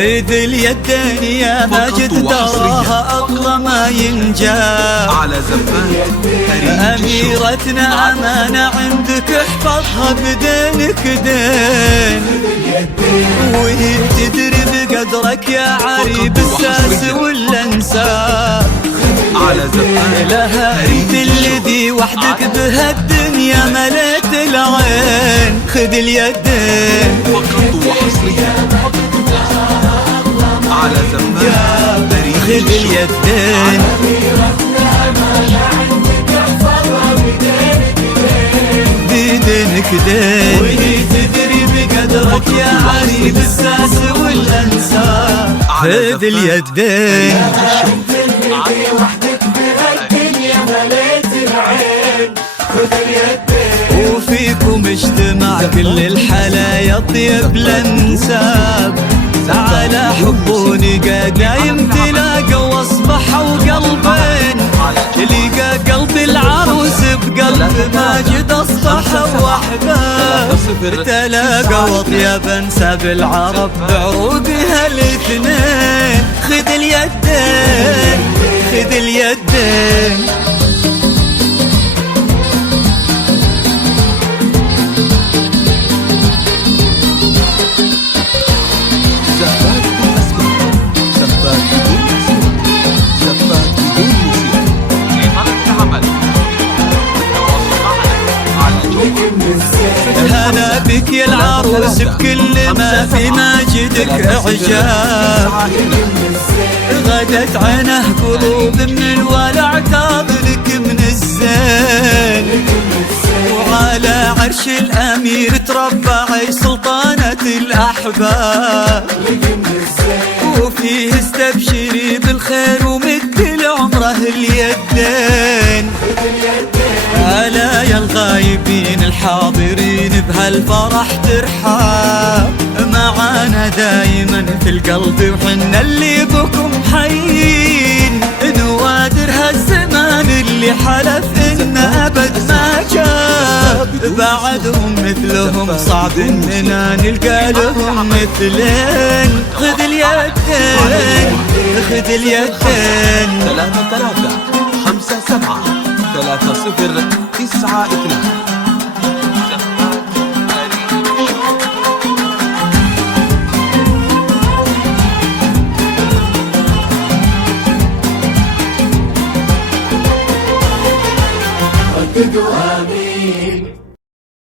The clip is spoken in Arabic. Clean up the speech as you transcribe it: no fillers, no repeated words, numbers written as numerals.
إذ اليدين يا ماجد تراها أغلى ما ينجاب على زفات أميرتنا أمانة عندك احفظها بدينك دين، وهي تدري بقدرك يا عريب الساس والانساب على زفات لها انت الذي وحدك بهالدنيا مليت العين. خذ اليدين فقط وحصريا على زفات خذ اليدين بدينك دين، وهي تدري بقدرك يا عريب الساس والانساب. خذ اليدين وحدك بهالدنيا مليت العين. خذ اليدين وفيكم اجتمع كل الحلايا طيب الانساب، على حبوني دايم تلاقى واصبحوا قلبين، تلقى قلب العروس بقلب ماجد اصبحوا احباب، تلاقى واطيب انساب العرب بعروقها الاثنين. خذ اليدين خذ اليدين زفات بالأسماء، زفات بدون موسيقى، زفات بدون موسيقى. لطلب العمل التواصل معنا على جوجل. هلا بك يا العروس بكل ما في ماجدك اعجاب، غدت عينه قلوب من الولع تاظلك من الزين، وعلى عرش الامير تربعي سلطانة الاحباب، وفيه استبشري بالخير ومد لعمره اليدين. ألا يا الغايبين الحاضرين بهالفرح ترحاب، معانا دايما في القلب وحنا اللي بكم حيين، نوادر هالزمان اللي حلف إن أبد ما جاب، بعدهم مثلهم صعب إننا نلقى لهم مثلين. خذ اليدين خذ اليدين 3 5 7 3 0 9 2. رددوا آمين.